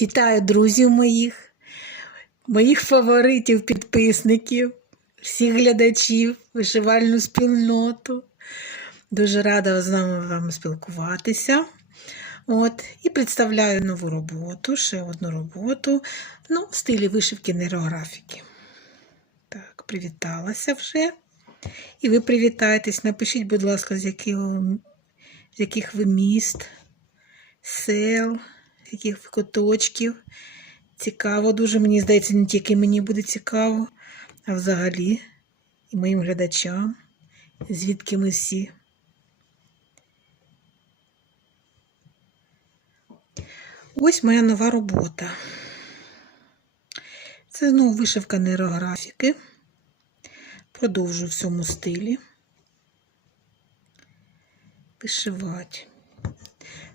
Вітаю друзів моїх, моїх фаворитів, підписників, всіх глядачів, вишивальну спільноту. Дуже рада з вами вам спілкуватися. От, і представляю нову роботу, ще одну роботу ну, в стилі вишивки нейрографіки. Так, привіталася вже. І ви привітаєтесь. Напишіть, будь ласка, з яких, з яких ви міст, сел, ви куточків. Цікаво дуже, мені здається, не тільки мені буде цікаво, а взагалі і моїм глядачам, звідки ми всі. Ось моя нова робота. Це знову вишивка нейрографіки. Продовжую в цьому стилі. Вишивати.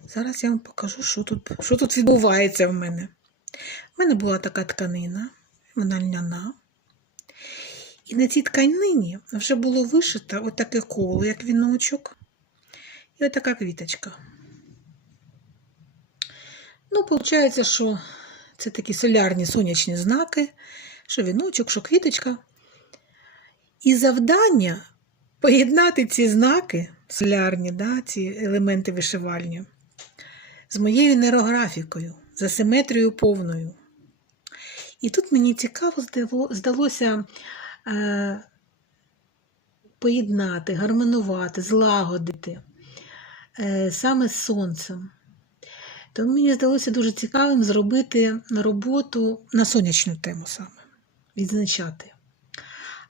Зараз я вам покажу, що тут, що тут відбувається в мене. У мене була така тканина, вона льняна. І на цій тканині вже було вишито отаке коло, як віночок, і отака квіточка. Ну, виходить, що це такі солярні сонячні знаки, що віночок, що квіточка. І завдання поєднати ці знаки, солярні, да, ці елементи вишивальні, з моєю нейрографікою, за симетрією повною. І тут мені цікаво здалося е, поєднати, гармонувати, злагодити е, саме з сонцем. Тому мені здалося дуже цікавим зробити роботу на сонячну тему саме, відзначати.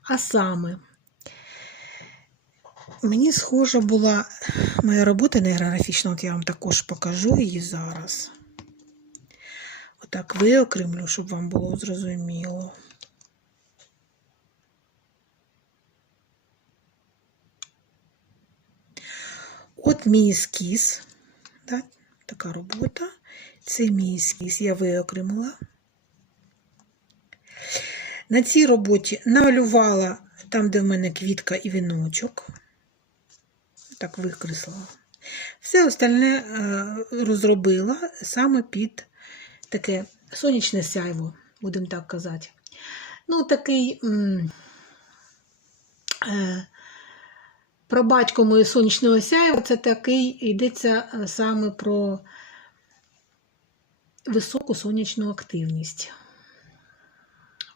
А саме, мені схожа була моя робота нейрографічна, от я вам також покажу її зараз. Отак виокремлю, щоб вам було зрозуміло. От мій ескіз, да, така робота. Це мій ескіз, я виокремила. На цій роботі намалювала там, де в мене квітка і віночок. Так викреслила. Все остальне розробила саме під таке сонячне сяйво, будемо так казати. Ну, такий е- про батько моє сонячного сяйва це такий йдеться саме про високу сонячну активність.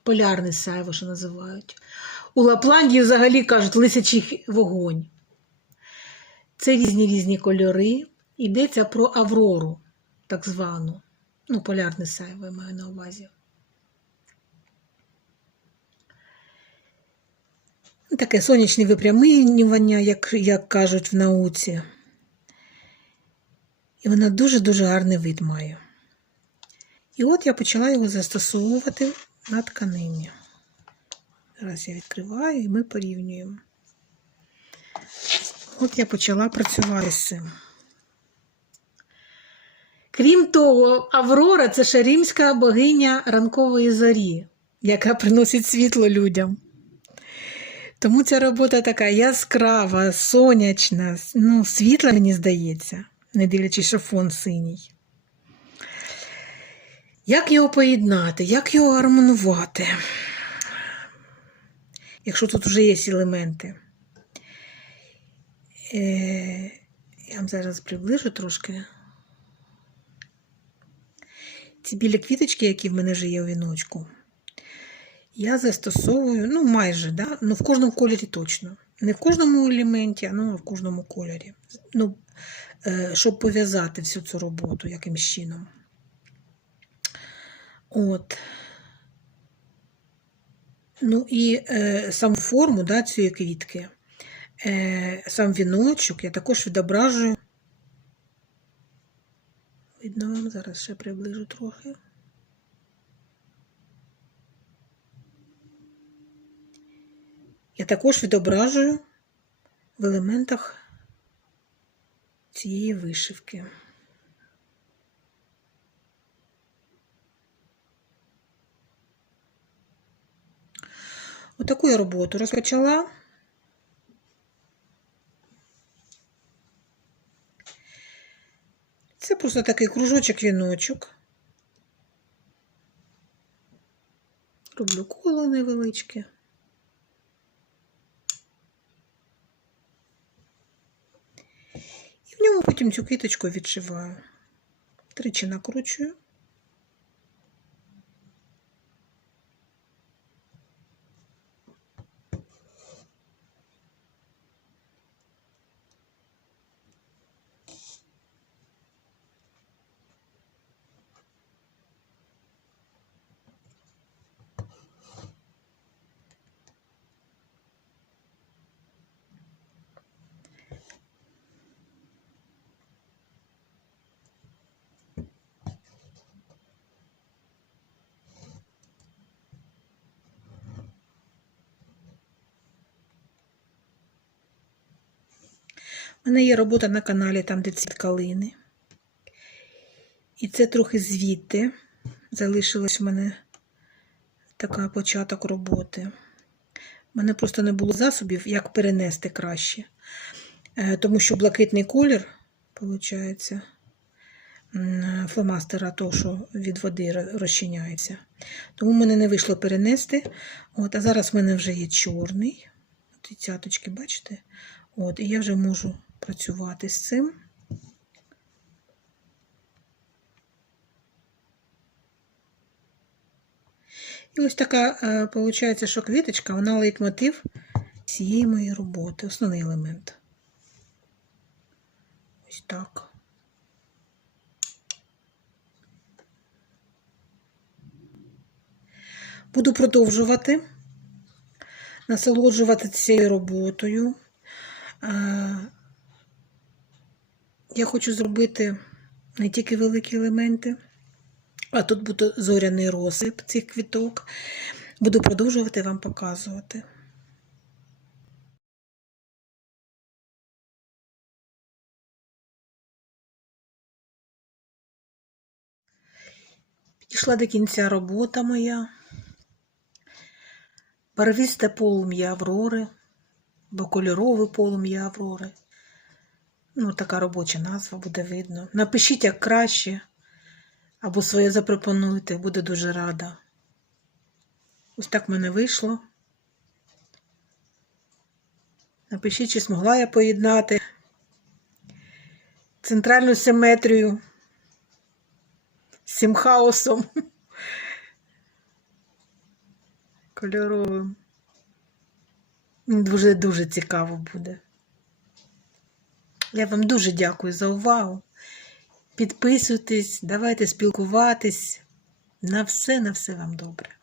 Полярне сяйво, що називають. У Лапландії взагалі кажуть лисячий вогонь. Це різні різні кольори. Йдеться про аврору, так звану. Ну, полярне сяйво я маю на увазі. Таке сонячне випрямлювання, як, як кажуть в науці. І вона дуже-дуже гарний вид має. І от я почала його застосовувати на тканині. Зараз я відкриваю і ми порівнюємо. От я почала працювати з цим. Крім того, Аврора це ще римська богиня ранкової зорі, яка приносить світло людям. Тому ця робота така яскрава, сонячна, ну, світла, мені здається, не дивлячись, що фон синій. Як його поєднати, як його гармонувати? Якщо тут вже є елементи. Е, я вам зараз приближу трошки. Ці білі квіточки, які в мене вже є у віночку, я застосовую, ну, майже, да? ну, в кожному кольорі точно. Не в кожному елементі, а ну, в кожному кольорі. Ну, е, щоб пов'язати всю цю роботу якимсь чином. От. Ну і е, саму форму да, цієї квітки, сам віночок я також відображую. Видно вам, зараз ще приближу трохи. Я також відображую в елементах цієї вишивки. Отаку я роботу розпочала. просто такий кружочок віночок. Роблю коло невеличке. І в ньому потім цю квіточку відшиваю. Тричі накручую. У мене є робота на каналі, там, де цвіт калини. І це трохи звідти. Залишилась в мене така початок роботи. У мене просто не було засобів, як перенести краще. Е, Тому що блакитний колір, виходить, фломастера, того, що від води розчиняється. Тому в мене не вийшло перенести. От, а зараз в мене вже є чорний. Ці цяточки, бачите? От, і я вже можу працювати з цим. І ось така, виходить, що квіточка, вона лейтмотив всієї моєї роботи, основний елемент. Ось так. Буду продовжувати насолоджуватися цією роботою. Я хочу зробити не тільки великі елементи, а тут буде зоряний розсип цих квіток. Буду продовжувати вам показувати. Підійшла до кінця робота моя. Барвисте полум'я Аврори, бо кольорове полум'я Аврори. Ну, така робоча назва буде видно. Напишіть як краще, або своє запропонуйте, буду дуже рада. Ось так в мене вийшло. Напишіть, чи змогла я поєднати центральну симетрію з цим хаосом кольоровим. Дуже дуже цікаво буде. Я вам дуже дякую за увагу. Підписуйтесь, давайте спілкуватись. На все, на все вам добре.